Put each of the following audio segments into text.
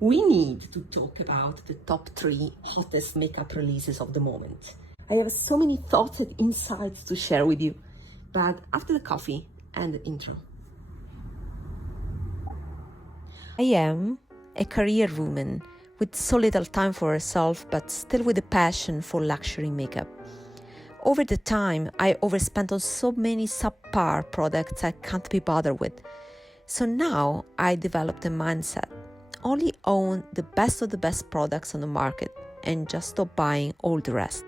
we need to talk about the top 3 hottest makeup releases of the moment. I have so many thoughts and insights to share with you, but after the coffee and the intro. I am a career woman with so little time for herself, but still with a passion for luxury makeup. Over the time, I overspent on so many subpar products I can't be bothered with. So now I developed a mindset. Only own the best of the best products on the market and just stop buying all the rest.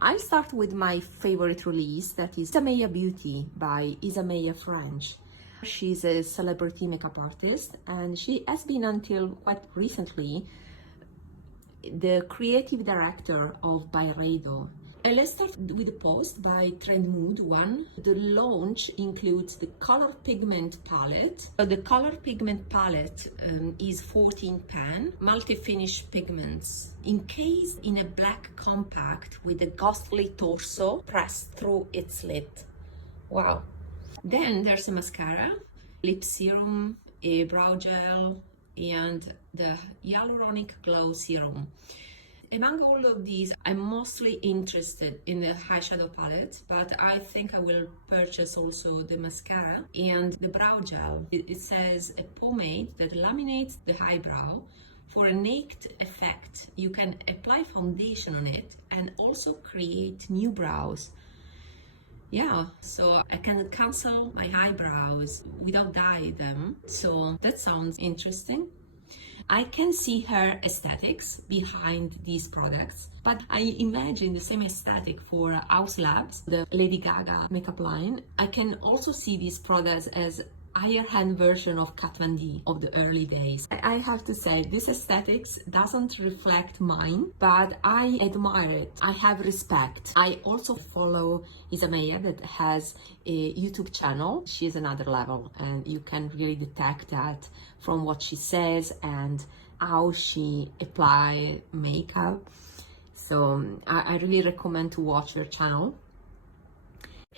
I'll start with my favorite release, that is Isamaya Beauty by Isamaya French. She's a celebrity makeup artist and she has been until quite recently the creative director of Byredo. Let's start with a post by Trend Mood 1. The launch includes the color pigment palette. The color pigment palette is 14 pan, multi-finish pigments, encased in a black compact with a ghostly torso pressed through its lid. Wow. Then there's a mascara, lip serum, a brow gel, and the hyaluronic glow serum. Among all of these, I'm mostly interested in the eyeshadow palette, but I think I will purchase also the mascara and the brow gel. It says a pomade that laminates the eyebrow for a naked effect. You can apply foundation on it and also create new brows. Yeah, so I can cancel my eyebrows without dyeing them. So that sounds interesting. I can see her aesthetics behind these products, but I imagine the same aesthetic for House Labs, the Lady Gaga makeup line. I can also see these products as higher-end version of Kat Von D of the early days. I have to say, this aesthetics doesn't reflect mine, but I admire it. I have respect. I also follow Isamaya that has a YouTube channel. She's another level, and you can really detect that from what she says and how she apply makeup. So I really recommend to watch her channel.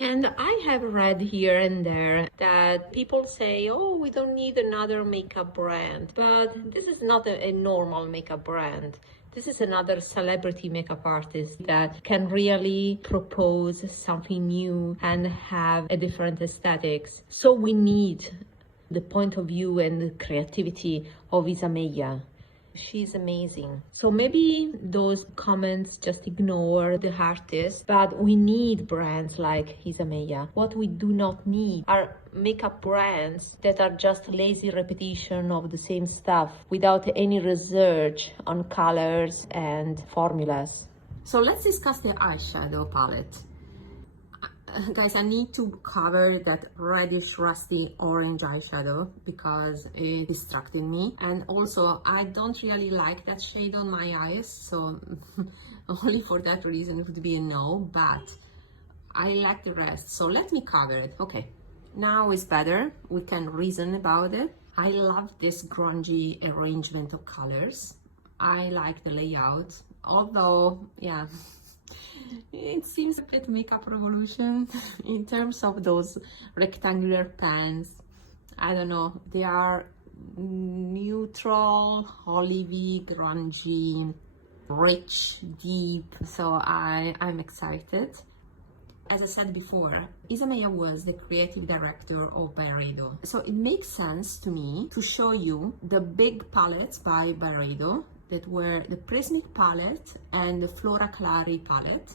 And I have read here and there that people say, oh, we don't need another makeup brand. But this is not a normal makeup brand. This is another celebrity makeup artist that can really propose something new and have a different aesthetics. So we need the point of view and the creativity of Isamaya. She's amazing. So maybe those comments just ignore the artist, but we need brands like Isamaya. What we do not need are makeup brands that are just lazy repetition of the same stuff without any research on colors and formulas. So let's discuss the eyeshadow palette. Guys, I need to cover that reddish rusty orange eyeshadow because it distracted me, and also I don't really like that shade on my eyes, so only for that reason it would be a no, but I like the rest, so let me cover it. Okay, now it's better, we can reason about it. I love this grungy arrangement of colors. I like the layout, although yeah, it seems a bit makeup revolution in terms of those rectangular pans. I don't know, they are neutral, olivey, grungy, rich, deep, so I'm excited. As I said before, Isamaya was the creative director of Byredo, so it makes sense to me to show you the big palettes by Byredo that were the Prismic palette and the Flora Clary palette.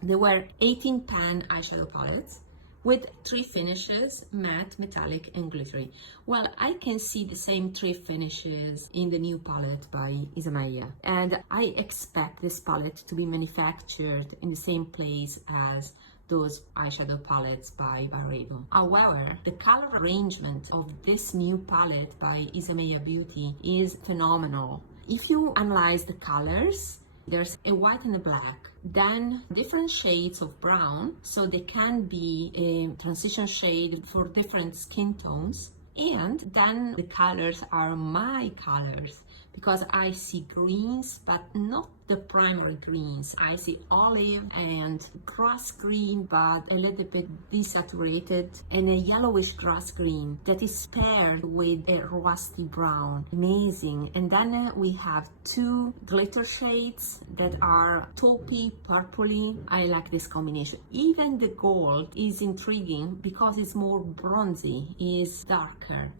They were 18 pan eyeshadow palettes with 3 finishes, matte, metallic and glittery. Well, I can see the same 3 finishes in the new palette by Isamaya, and I expect this palette to be manufactured in the same place as those eyeshadow palettes by Byredo. However, the color arrangement of this new palette by Isamaya Beauty is phenomenal. If you analyze the colors, there's a white and a black, then different shades of brown, so they can be a transition shade for different skin tones, and then the colors are my colors because I see greens, but not the primary greens. I see olive and grass green, but a little bit desaturated, and a yellowish grass green that is paired with a rusty brown. Amazing. And then we have two glitter shades that are taupey, purpley. I like this combination. Even the gold is intriguing because it's more bronzy, is darker.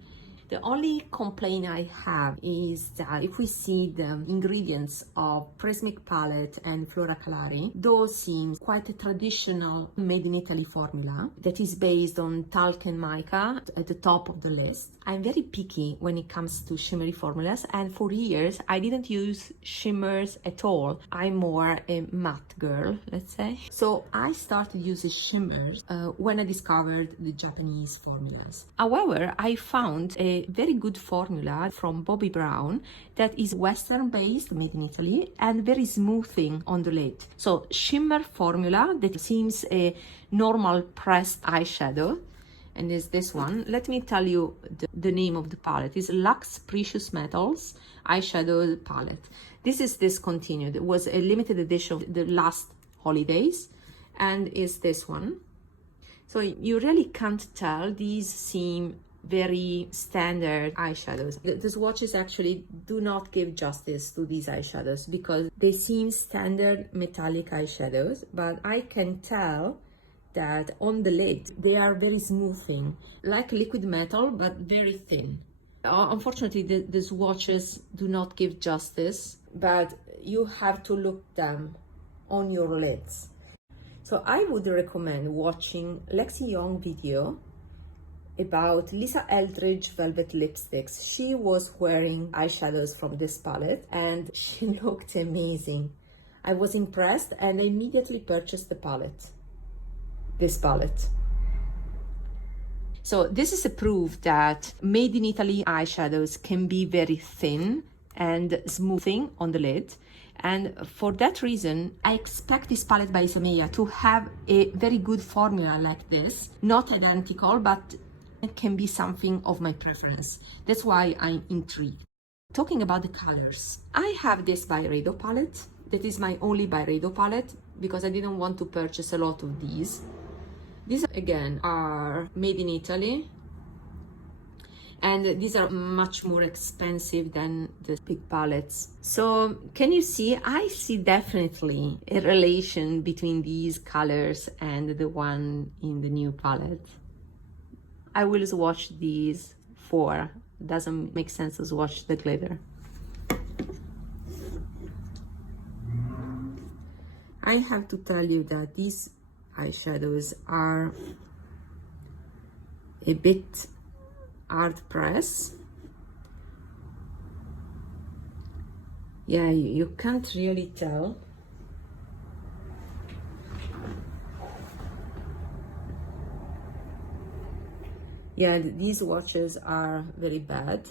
The only complaint I have is that if we see the ingredients of Prismic palette and Flora Calari, those seem quite a traditional made in Italy formula that is based on talc and mica at the top of the list. I'm very picky when it comes to shimmery formulas, and for years I didn't use shimmers at all. I'm more a matte girl, let's say. So I started using shimmers when I discovered the Japanese formulas. However, I found a very good formula from Bobbi Brown that is Western based, made in Italy, and very smoothing on the lid. So shimmer formula that seems a normal pressed eyeshadow, and is this one. Let me tell you the name of the palette. It's Luxe Precious Metals eyeshadow palette. This is discontinued. It was a limited edition the last holidays, and is this one. So you really can't tell. These seem very standard eyeshadows. The swatches actually do not give justice to these eyeshadows because they seem standard metallic eyeshadows, but I can tell that on the lid they are very smoothing, like liquid metal, but very thin. Unfortunately, the swatches do not give justice, but you have to look them on your lids. So I would recommend watching Lexi Young video about Lisa Eldridge velvet lipsticks. She was wearing eyeshadows from this palette and she looked amazing. I was impressed and I immediately purchased the palette. This palette. So this is a proof that made in Italy eyeshadows can be very thin and smoothing on the lid. And for that reason, I expect this palette by Isamaya to have a very good formula like this. Not identical, but it can be something of my preference. That's why I'm intrigued. Talking about the colors, I have this Byredo palette. That is my only Byredo palette because I didn't want to purchase a lot of these. These again are made in Italy, and these are much more expensive than the big palettes. So can you see, I see definitely a relation between these colors and the one in the new palette. I will swatch these four. It doesn't make sense to swatch the glitter. I have to tell you that these eyeshadows are a bit hard press. Yeah, you can't really tell. Yeah, these swatches are very bad.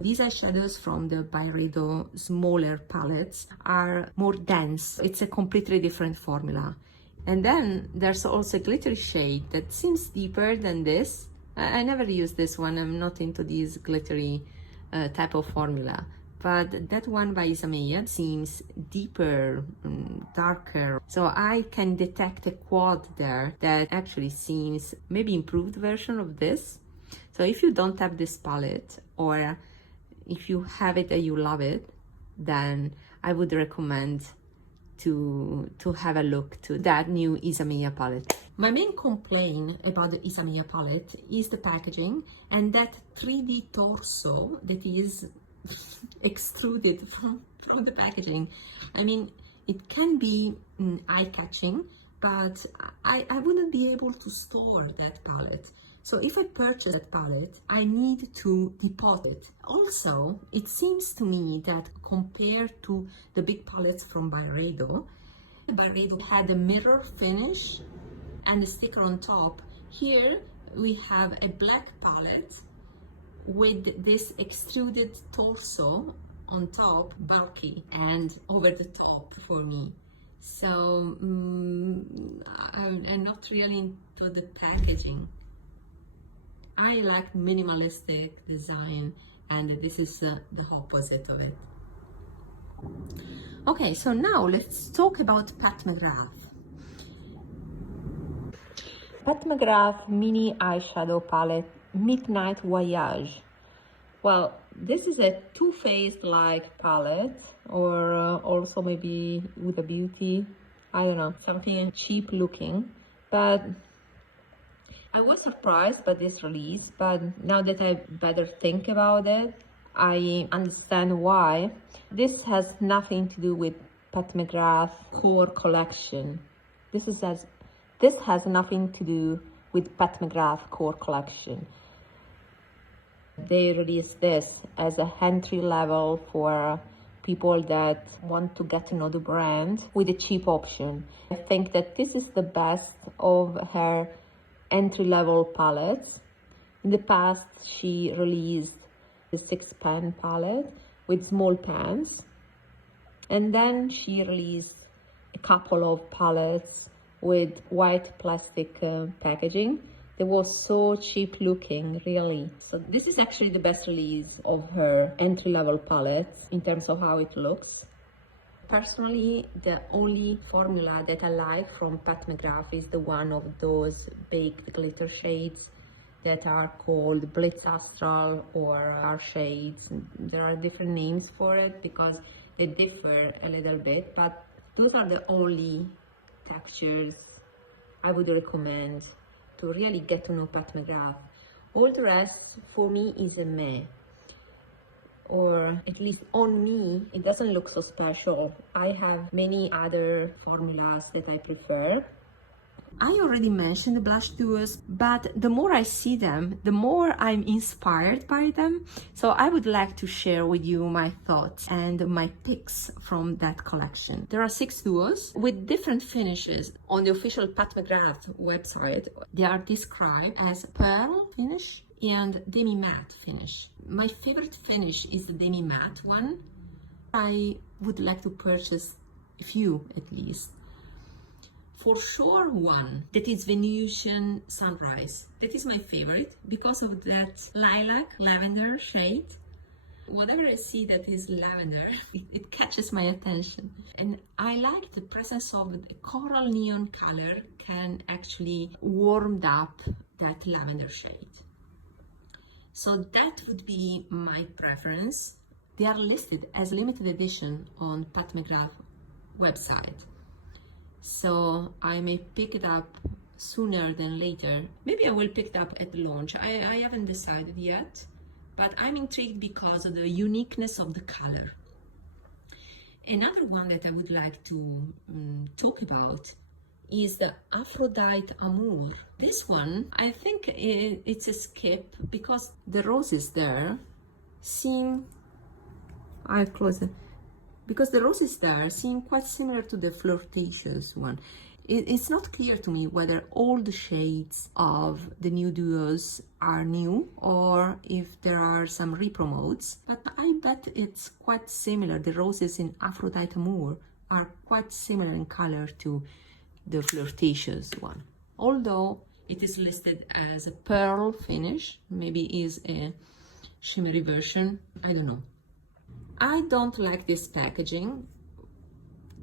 These eyeshadows from the Byredo smaller palettes are more dense. It's a completely different formula. And then there's also a glittery shade that seems deeper than this. I never use this one. I'm not into these glittery type of formula. But that one by Isamaya seems deeper, darker. So I can detect a quad there that actually seems maybe improved version of this. So if you don't have this palette, or if you have it and you love it, then I would recommend to have a look to that new Isamaya palette. My main complaint about the Isamaya palette is the packaging and that 3D torso that is extruded from the packaging. I mean, it can be eye-catching, but I wouldn't be able to store that palette. So if I purchase that palette, I need to depot it. Also, it seems to me that compared to the big palettes from Byredo had a mirror finish and a sticker on top. Here we have a black palette with this extruded torso on top, bulky and over the top for me. So I'm not really into the packaging. I like minimalistic design and this is the opposite of it. Okay, so now let's talk about Pat McGrath. Pat McGrath Mini Eyeshadow Palette Midnight Voyage. Well, this is a two-faced like palette, or also maybe with a beauty, I don't know, something cheap looking. But I was surprised by this release, but now that I better think about it, I understand why. This has nothing to do with Pat McGrath core collection. This has nothing to do with Pat McGrath core collection. They released this as a entry level for people that want to get to know the brand with a cheap option. I think that this is the best of her entry-level palettes. In the past, she released the 6-pan palette with small pans, and then she released a couple of palettes with white plastic packaging. They were so cheap looking, really. So this is actually the best release of her entry-level palettes in terms of how it looks. Personally, the only formula that I like from Pat McGrath is the one of those baked glitter shades that are called Blitz Astral or R shades. There are different names for it because they differ a little bit, but those are the only textures I would recommend to really get to know Pat McGrath. All the rest for me is a meh, or at least on me it doesn't look so special. I have many other formulas that I prefer. I already mentioned the blush duos, but the more I see them, the more I'm inspired by them. So I would like to share with you my thoughts and my picks from that collection. There are 6 duos with different finishes. On the official Pat McGrath website, they are described as pearl finish and demi-matte finish. My favorite finish is the demi-matte one. I would like to purchase a few at least. For sure, one that is Venusian Sunrise. That is my favorite because of that lilac lavender shade. Whenever I see that is lavender, it catches my attention. And I like the presence of the coral neon color can actually warm up that lavender shade. So that would be my preference. They are listed as limited edition on Pat McGrath website. So I may pick it up sooner than later. Maybe I will pick it up at the launch. I haven't decided yet, but I'm intrigued because of the uniqueness of the color. Another one that I would like to talk about is the Aphrodite Amour. This one, I think it's a skip because the roses there seem, I'll close it. Because the roses there seem quite similar to the Flirtatious one. It's not clear to me whether all the shades of the new duos are new or if there are some repromotes, but I bet it's quite similar. The roses in Aphrodite Amour are quite similar in color to the Flirtatious one. Although it is listed as a pearl finish, maybe is a shimmery version, I don't know. I don't like this packaging.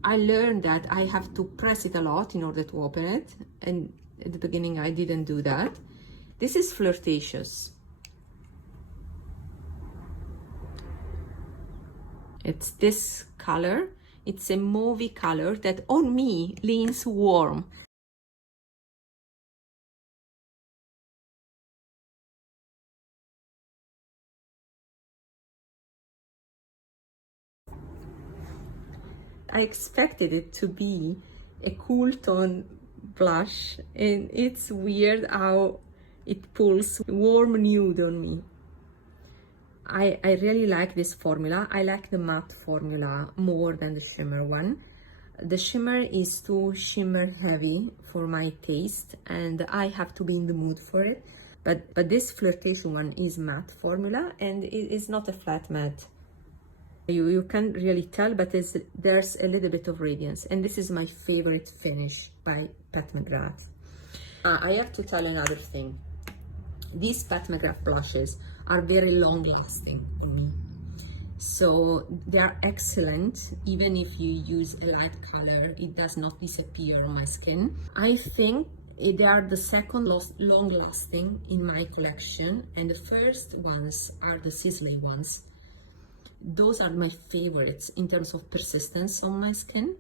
I learned that I have to press it a lot in order to open it, and at the beginning I didn't do that. This is Flirtatious. It's this color. It's a mauvey color that on me leans warm. I expected it to be a cool tone blush, and it's weird how it pulls warm nude on me. I really like this formula. I like the matte formula more than the shimmer one. The shimmer is too shimmer heavy for my taste, and I have to be in the mood for it. But this Flirtatious one is matte formula, and it is not a flat matte. You can't really tell, but there's a little bit of radiance, and this is my favorite finish by Pat McGrath. I have to tell another thing. These Pat McGrath blushes are very long lasting for me. So they are excellent. Even if you use a light color, it does not disappear on my skin. I think they are the second long lasting in my collection, and the first ones are the Sisley ones. Those are my favorites in terms of persistence on my skin.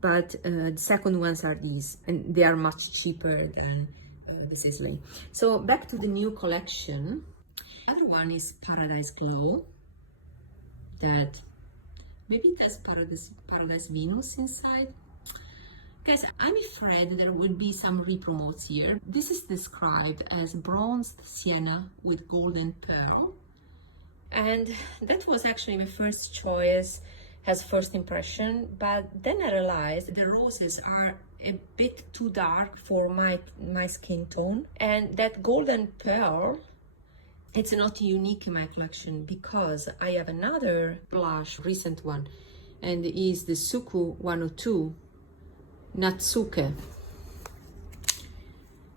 But the second ones are these, and they are much cheaper than the Sisley. So back to the new collection. The other one is Paradise Glow. That maybe it has Paradise Venus inside. Guys, I'm afraid there will be some repromotes here. This is described as bronzed sienna with golden pearl. And that was actually my first choice as first impression, but then I realized the roses are a bit too dark for my skin tone, and that golden pearl, it's not unique in my collection because I have another blush, recent one, and it is the Suku 102 Natsuke,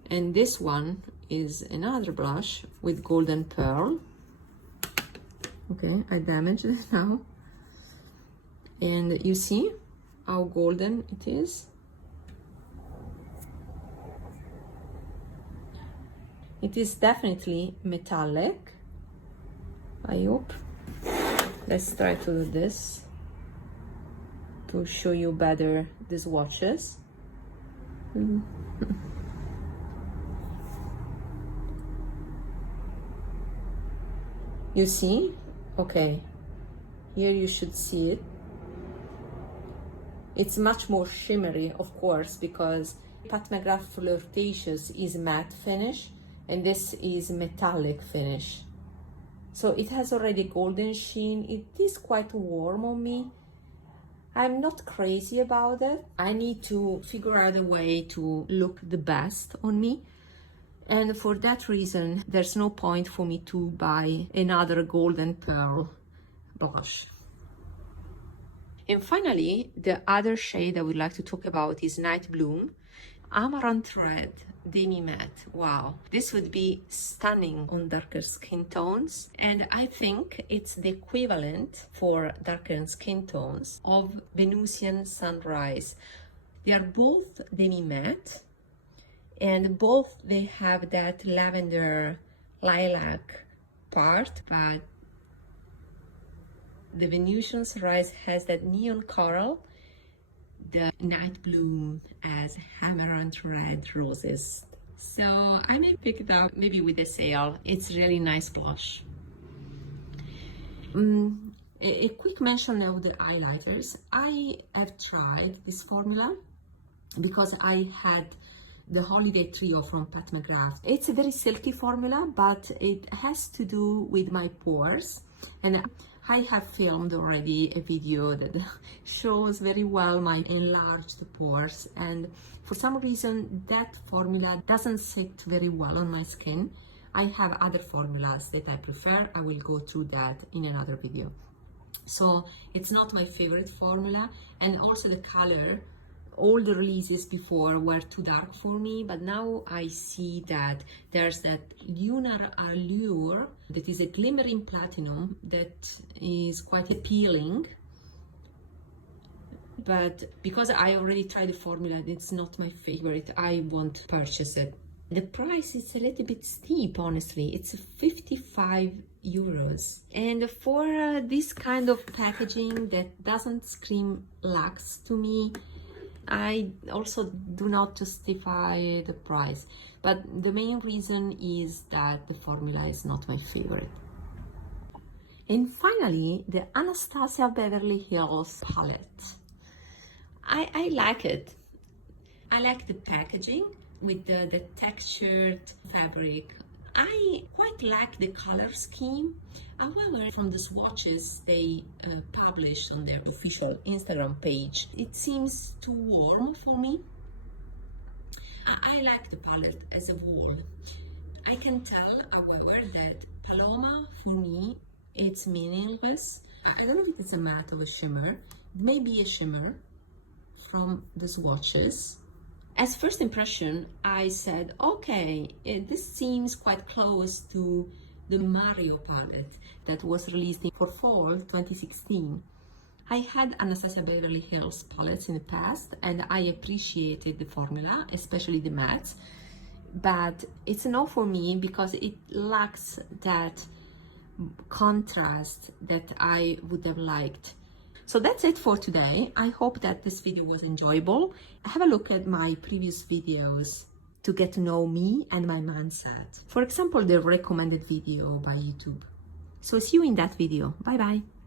and this one is another blush with golden pearl. Okay, I damaged it now. And you see how golden it is? It is definitely metallic, I hope. Let's try to do this to show you better the swatches. You see? Okay, here you should see it. It's much more shimmery, of course, because Pat McGrath Flirtatious is matte finish and this is metallic finish. So it has already golden sheen. It is quite warm on me. I'm not crazy about it. I need to figure out a way to look the best on me. And for that reason, there's no point for me to buy another golden pearl blush. And finally, the other shade I would like to talk about is Night Bloom Amaranth Red Demi Matte. Wow, this would be stunning on darker skin tones, and I think it's the equivalent for darker skin tones of Venusian Sunrise. They are both demi matte, and both they have that lavender lilac part, but the Venusian Sunrise has that neon coral. The Night Bloom has amaranth red roses. So I may pick it up maybe with a sale. It's really nice blush. A quick mention of the highlighters. I have tried this formula because I had the Holiday Trio from Pat McGrath. It's a very silky formula, but it has to do with my pores, and I have filmed already a video that shows very well my enlarged pores, and for some reason that formula doesn't sit very well on my skin. I have other formulas that I prefer. I will go through that in another video. So it's not my favorite formula, and also the color, all the releases before were too dark for me, but now I see that there's that lunar allure that is a glimmering platinum that is quite appealing. But because I already tried the formula, it's not my favorite, I won't purchase it. The price is a little bit steep, honestly. It's 55 euros. And for this kind of packaging that doesn't scream luxe to me, I also do not justify the price, but the main reason is that the formula is not my favorite. And finally, the Anastasia Beverly Hills palette. I like it. I like the packaging with the textured fabric. I quite like the color scheme. However, from the swatches they published on their official Instagram page, it seems too warm for me. I like the palette as a whole. I can tell, however, that Paloma, for me, it's meaningless. I don't know if it's a matte or a shimmer. Maybe a shimmer from the swatches. As first impression, I said, okay, this seems quite close to the Mario palette that was released for fall 2016. I had Anastasia Beverly Hills palettes in the past and I appreciated the formula, especially the mattes, but it's a no for me because it lacks that contrast that I would have liked. So that's it for today. I hope that this video was enjoyable. Have a look at my previous videos to get to know me and my mindset. For example, the recommended video by YouTube. So see you in that video. Bye bye.